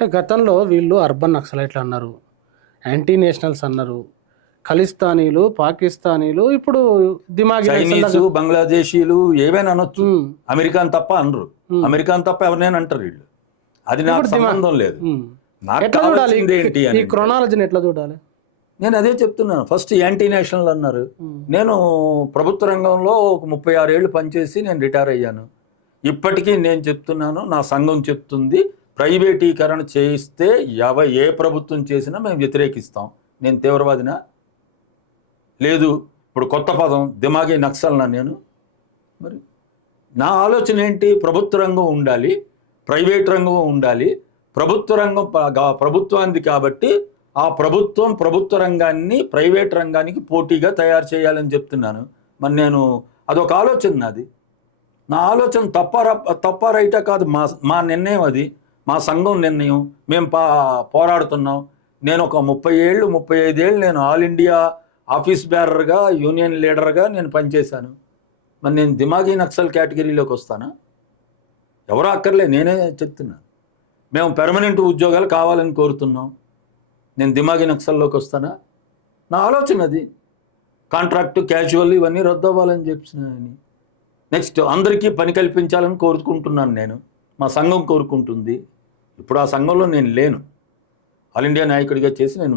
అంటే గతంలో వీళ్ళు అర్బన్ నక్సలైట్లు అన్నారు. యాంటీ నేషనల్స్ అన్నారు. ఖలిస్తానీలు, పాకిస్తానీలు ఇప్పుడు దిమాగి చైనీసు, బంగ్లాదేశీలు ఏవైనా అనొచ్చు. హ్మ్. అమెరికాని తప్ప అనరు. అమెరికాని తప్ప ఎవరినైనా అంటారు వీళ్ళు. అది నాకు సంబంధం లేదు. నాకు ఎట్లా చూడాలి కావాల్సింది ఏంటి ఈ అని క్రొనాలజీని ఎట్లా చూడాలి? నేను అదే చెప్తున్నాను. ఫస్ట్ యాంటీ నేషనల్ అన్నారు. నేను ప్రభుత్వ రంగంలో ఒక 36 ఏళ్ళు పనిచేసి నేను రిటైర్ అయ్యాను. ఇప్పటికీ నేను చెప్తున్నాను, నా సంఘం చెప్తుంది, ప్రైవేటీకరణ చేయిస్తే ఏ ప్రభుత్వం చేసినా మేము వ్యతిరేకిస్తాం. నేను తీవ్రవాదినా? లేదు. ఇప్పుడు కొత్త పదం దిమాగి నక్సల్నా నేను? మరి నా ఆలోచన ఏంటి? ప్రభుత్వ రంగం ఉండాలి, ప్రైవేట్ రంగం ఉండాలి. ప్రభుత్వ రంగం ప్రభుత్వానికి కాబట్టి ఆ ప్రభుత్వ రంగాన్ని ప్రైవేట్ రంగానికి పోటీగా తయారు చేయాలని చెప్తున్నాను. మరి నేను అదొక ఆలోచన నాది. నా ఆలోచన తప్ప రైటా కాదు, మా నిర్ణయం అది, మా సంఘం నిర్ణయం. మేము పోరాడుతున్నాం. నేను ఒక 35 ఏళ్ళు నేను ఆల్ ఇండియా ఆఫీస్ బేరర్గా, యూనియన్ లీడర్గా నేను పనిచేశాను. మరి నేను దిమాగి నక్సల్ కేటగిరీలోకి వస్తానా? ఎవరో అక్కర్లే, నేనే చెప్తున్నాను. మేము పెర్మనెంట్ ఉద్యోగాలు కావాలని కోరుతున్నాం. నేను దిమాగి నక్సల్లోకి వస్తానా? నా ఆలోచన అది. కాంట్రాక్టు, క్యాజువల్ ఇవన్నీ రద్దు అవ్వాలని చెప్పినాయని. నెక్స్ట్ అందరికీ పని కల్పించాలని కోరుకుంటున్నాను నేను. మా సంఘం కోరుకుంటుంది. ఇప్పుడు ఆ సంఘంలో నేను లేను. ఆల్ ఇండియా నాయకుడిగా చేసి నేను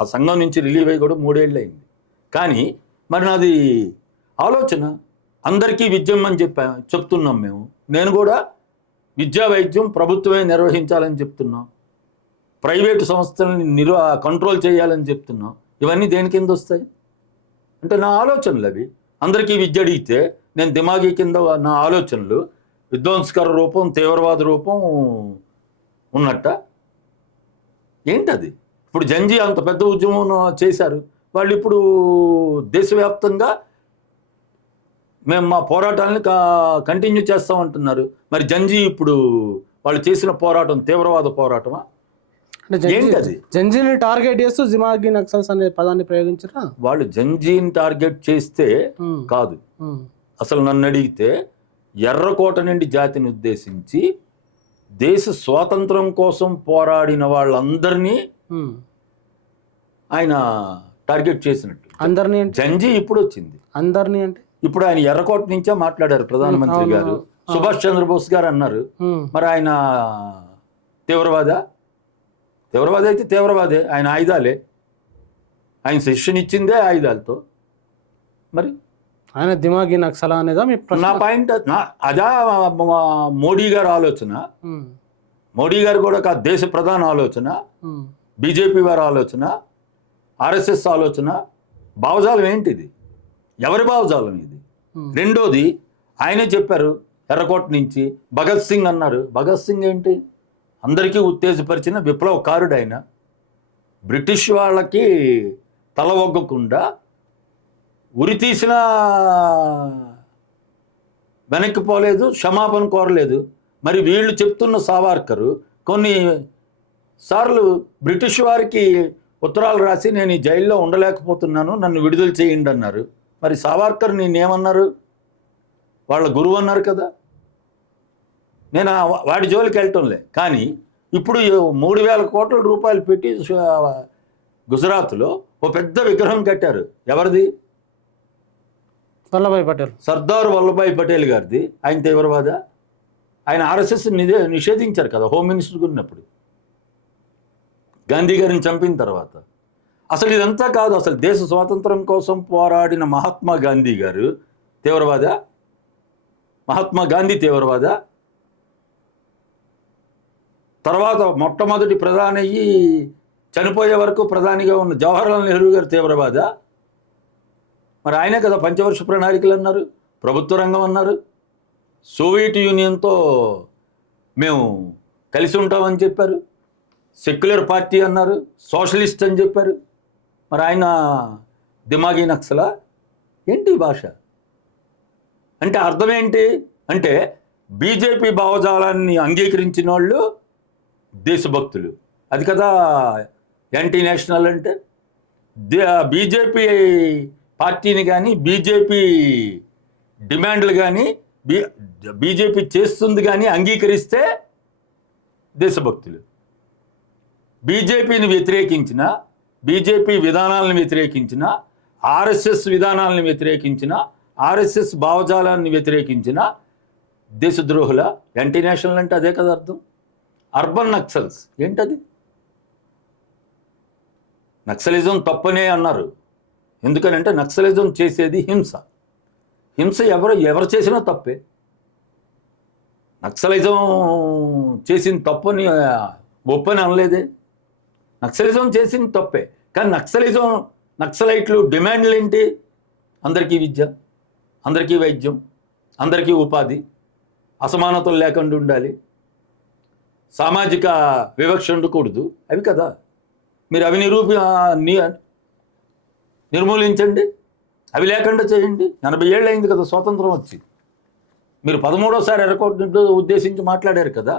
ఆ సంఘం నుంచి రిలీవ్ అయ్యి కూడా 3 ఏళ్ళు అయింది. కానీ మరి నాది ఆలోచన అందరికీ విద్యమని చెప్తున్నాం మేము. నేను కూడా విద్యా వైద్యం ప్రభుత్వమే నిర్వహించాలని చెప్తున్నాం. ప్రైవేటు సంస్థలని కంట్రోల్ చేయాలని చెప్తున్నాం. ఇవన్నీ దేని కింద వస్తాయి అంటే నా ఆలోచనలు అవి. అందరికీ విద్య అడిగితే నేను దిమాగి కింద నా ఆలోచనలు విధ్వంసకర రూపం, తీవ్రవాద రూపం ఉన్నట్ట ఏంటది? ఇప్పుడు జంజీ అంత పెద్ద ఉద్యమం చేశారు. వాళ్ళు ఇప్పుడు దేశవ్యాప్తంగా మేము మా పోరాటాలను కంటిన్యూ చేస్తామంటున్నారు. మరి జంజీ ఇప్పుడు వాళ్ళు చేసిన పోరాటం తీవ్రవాద పోరాటమా? ఏంటది? జంజీని టార్గెట్ చేస్తూ దిమాగి నక్సల్స్ అనే పదాన్ని ప్రయోగించరా? వాళ్ళు జంజీని టార్గెట్ చేస్తే కాదు. అసలు నన్ను అడిగితే ఎర్రకోట నుండి జాతిని ఉద్దేశించి దేశ స్వాతంత్రం కోసం పోరాడిన వాళ్ళందరినీ ఆయన టార్గెట్ చేసినట్టు. అందరినీ జంజీ ఇప్పుడు వచ్చింది. అందరినీ అంటే ఇప్పుడు ఆయన ఎర్రకోట నుంచే మాట్లాడారు ప్రధానమంత్రి గారు. సుభాష్ చంద్రబోస్ గారు అన్నారు. మరి ఆయన తీవ్రవాది అయితే తీవ్రవాదే. ఆయన ఆయుధాలే, ఆయన శిక్షణ ఇచ్చిందే ఆయుధాలతో. మరి ఆయన దిమాగి నక్సలా అనేదా మీ నా పాయింట్? అదా మోడీ గారు ఆలోచన? మోడీ గారు కూడా కాదు, దేశ ప్రధాన ఆలోచన, బీజేపీ వారి ఆలోచన, ఆర్ఎస్ఎస్ ఆలోచన. భావజాలం ఏంటిది? ఎవరి భావజాలం ఇది? రెండోది ఆయనే చెప్పారు ఎర్రకోట నుంచి భగత్ సింగ్ అన్నారు. భగత్ సింగ్ ఏంటి? అందరికీ ఉత్తేజపరిచిన విప్లవకారుడు ఆయన. బ్రిటిష్ వాళ్ళకి తల ఒగ్గకుండా ఉరి తీసిన వెనక్కి పోలేదు, క్షమాపణ కోరలేదు. మరి వీళ్ళు చెప్తున్న సావర్కరు కొన్ని సార్లు బ్రిటిష్ వారికి ఉత్తరాలు రాసి నేను ఈ జైల్లో ఉండలేకపోతున్నాను, నన్ను విడుదల చేయండి అన్నారు. మరి సావర్కర్ నేనేమన్నారు? వాళ్ళ గురువు అన్నారు కదా. నేను వాడి జోలికి వెళ్ళటంలే. కానీ ఇప్పుడు 3,000 కోట్ల రూపాయలు పెట్టి గుజరాత్లో ఓ పెద్ద విగ్రహం కట్టారు. ఎవరిది? వల్లభాయ్ పటేల్, సర్దార్ వల్లభాయ్ పటేల్ గారిది. ఆయన తీవ్రవాద? ఆయన ఆర్ఎస్ఎస్ నిషేధించారు కదా హోమ్ మినిస్టర్గా ఉన్నప్పుడు, గాంధీ గారిని చంపిన తర్వాత. అసలు ఇదంతా కాదు. అసలు దేశ స్వాతంత్రం కోసం పోరాడిన మహాత్మా గాంధీ గారు తీవ్రవాద? మహాత్మా గాంధీ తీవ్రవాద? తర్వాత మొట్టమొదటి ప్రధాని అయ్యి చనిపోయే వరకు ప్రధానిగా ఉన్న జవహర్లాల్ నెహ్రూ గారు తీవ్రవాద? మరి ఆయనే కదా పంచవర్ష ప్రణాళికలు అన్నారు, ప్రభుత్వ రంగం అన్నారు, సోవియట్ యూనియన్తో మేము కలిసి ఉంటామని చెప్పారు, సెక్యులర్ పార్టీ అన్నారు, సోషలిస్ట్ అని చెప్పారు. మరి ఆయన దిమాగి నక్సలా? ఏంటి భాష అంటే? అర్థం ఏంటి అంటే బీజేపీ భావజాలాన్ని అంగీకరించిన వాళ్ళు దేశభక్తులు. అది కదా యాంటీ నేషనల్ అంటే. బీజేపీ పార్టీని కానీ, బీజేపీ డిమాండ్లు కానీ, బీజేపీ చేస్తుంది కానీ అంగీకరిస్తే దేశభక్తులు. బీజేపీని వ్యతిరేకించిన, బీజేపీ విధానాలను వ్యతిరేకించిన, ఆర్ఎస్ఎస్ విధానాలను వ్యతిరేకించిన, ఆర్ఎస్ఎస్ భావజాలాన్ని వ్యతిరేకించిన దేశద్రోహుల. యాంటీ నేషనల్ అంటే అదే కదా అర్థం. అర్బన్ నక్సల్స్ ఏంటది? నక్సలిజం తప్పనే అన్నారు. ఎందుకనంటే నక్సలిజం చేసేది హింస. హింస ఎవరు చేసినా తప్పే. నక్సలిజం చేసిన తప్పని ఒప్పని అనలేదే. నక్సలిజం చేసింది తప్పే. కానీ నక్సలైట్లు డిమాండ్లు ఏంటి? అందరికీ విద్య, అందరికీ వైద్యం, అందరికీ ఉపాధి, అసమానతలు లేకుండా ఉండాలి, సామాజిక వివక్ష ఉండకూడదు. అవి కదా. మీరు అవి నిర్మూలించండి, అవి లేకుండా చేయండి. 80 ఏళ్ళు అయింది కదా స్వాతంత్రం వచ్చి. మీరు 13వసారి ఎర్రకోట ఉద్దేశించి మాట్లాడారు కదా.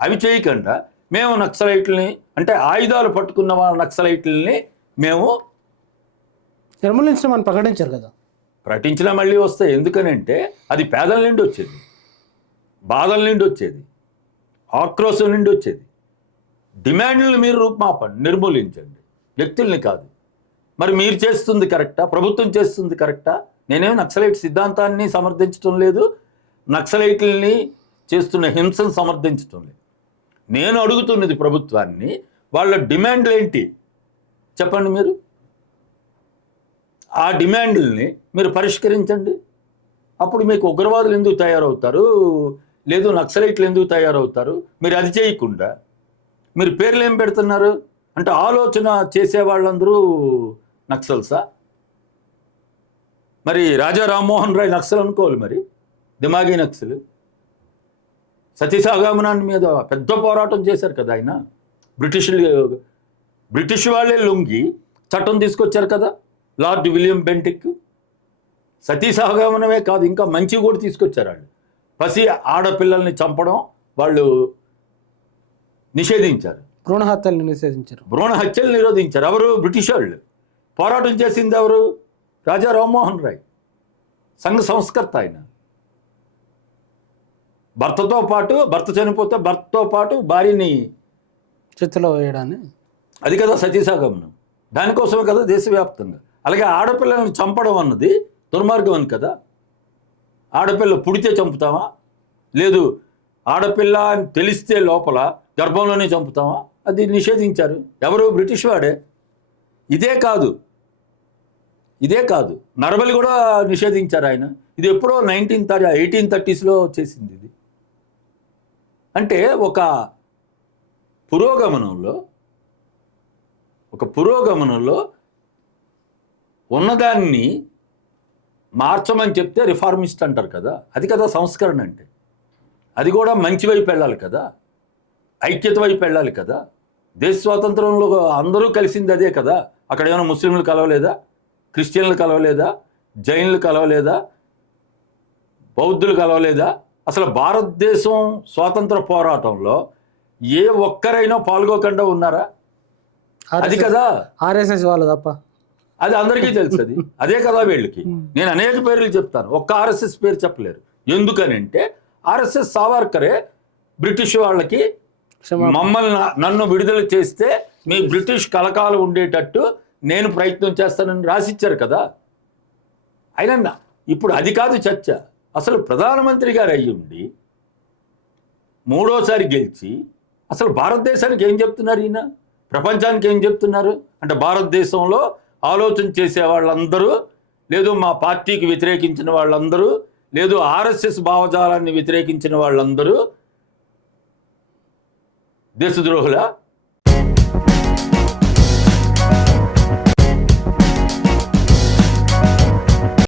అవి చేయకుండా మేము నక్సలైట్లని, అంటే ఆయుధాలు పట్టుకున్న వాళ్ళ నక్సలైట్లని మేము నిర్మూలించమని ప్రకటించారు కదా. ప్రకటించినా మళ్ళీ వస్తాయి. ఎందుకనంటే అది పేదల నుండి వచ్చేది, బాధల నుండి వచ్చేది, ఆక్రోశం నుండి వచ్చేది. డిమాండ్లను మీరు రూపుమాపండి, నిర్మూలించండి, వ్యక్తుల్ని కాదు. మరి మీరు చేస్తుంది కరెక్టా? ప్రభుత్వం చేస్తుంది కరెక్టా? నేనేం నక్సలైట్ సిద్ధాంతాన్ని సమర్థించడం లేదు, నక్సలైట్లని చేస్తున్న హింసను సమర్థించడం లేదు. నేను అడుగుతున్నది ప్రభుత్వాన్ని, వాళ్ళ డిమాండ్లు ఏంటి చెప్పండి. మీరు ఆ డిమాండ్లని మీరు పరిష్కరించండి. అప్పుడు మీకు ఉగ్రవాదులు ఎందుకు తయారవుతారు, లేదు నక్సలైట్లు ఎందుకు తయారవుతారు? మీరు అది చేయకుండా మీరు పేర్లు ఏం పెడుతున్నారు అంటే ఆలోచన చేసే వాళ్ళందరూ నక్సల్సా? మరి రాజా రామ్మోహన్ రాయ్ నక్సల్ అనుకోవాలి, మరి దిమాగీ నక్సల్. సతీసాగమనాన్ని మీద పెద్ద పోరాటం చేశారు కదా ఆయన. బ్రిటిష్ వాళ్ళే లొంగి చట్టం తీసుకొచ్చారు కదా, లార్డ్ విలియం బెంటిక్. సతీసాగమనమే కాదు, ఇంకా మంచి కూడా తీసుకొచ్చారు వాళ్ళు. పసి ఆడపిల్లల్ని చంపడం వాళ్ళు నిషేధించారు. భ్రూణ హత్యల్ని నిషేధించారు. భ్రూణ హత్యలు నిరోధించారు. ఎవరు? బ్రిటిష్ వాళ్ళు. పోరాటం చేసింది ఎవరు? రాజా రామ్మోహన్ రాయ్, సంఘ సంస్కర్త ఆయన. భర్త చనిపోతే భర్తతో పాటు భార్యని చేతిలో వేయడాన్ని, అది కదా సతీసాగమనం. దానికోసమే కదా దేశవ్యాప్తంగా. అలాగే ఆడపిల్లలను చంపడం అన్నది దుర్మార్గం అని కదా. ఆడపిల్ల పుడితే చంపుతామా? లేదు, ఆడపిల్ల అని తెలిస్తే లోపల గర్భంలోనే చంపుతామా? అది నిషేధించారు. ఎవరు? బ్రిటిష్ వాడే. ఇదే కాదు నరబలి కూడా నిషేధించారు ఆయన. ఇది ఎప్పుడో 1830s చేసింది ఇది. అంటే ఒక పురోగమనంలో ఉన్నదాన్ని మార్చమని చెప్తే రిఫార్మిస్ట్ అంటారు కదా. అది కదా సంస్కరణ అంటే. అది కూడా మంచి వైపు వెళ్ళాలి కదా, ఐక్యత వైపు వెళ్ళాలి కదా. దేశ స్వాతంత్రంలో అందరూ కలిసింది అదే కదా. అక్కడ ఏమైనా ముస్లింలు కలవలేదా? క్రిస్టియన్లు కలవలేదా? జైన్లు కలవలేదా? బౌద్ధులు కలవలేదా? అసలు భారతదేశం స్వాతంత్ర పోరాటంలో ఏ ఒక్కరైనా పాల్గొకుండా ఉన్నారా? అది కదా ఆర్ఎస్ఎస్ వాళ్ళు తప్ప. అది అందరికీ తెలుసు. అదే కదా వీళ్ళకి. నేను అనేక పేర్లు చెప్తాను, ఒక్క ఆర్ఎస్ఎస్ పేరు చెప్పలేరు. ఎందుకనంటే ఆర్ఎస్ఎస్ సావర్కరే బ్రిటిష్ వాళ్ళకి నన్ను విడుదల చేస్తే మీ బ్రిటిష్ కలకాలం ఉండేటట్టు నేను ప్రయత్నం చేస్తానని రాసిచ్చారు కదా. అయినా ఇప్పుడు అది కాదు చర్చ. అసలు ప్రధానమంత్రి గారు అయ్యుండి 3వసారి గెలిచి అసలు భారతదేశానికి ఏం చెప్తున్నారు ఈయన? ప్రపంచానికి ఏం చెప్తున్నారు అంటే భారతదేశంలో ఆలోచన చేసే వాళ్ళందరూ, లేదు మా పార్టీకి వ్యతిరేకించిన వాళ్ళందరూ, లేదు ఆర్ఎస్ఎస్ భావజాలాన్ని వ్యతిరేకించిన వాళ్ళందరూ దేశద్రోహుల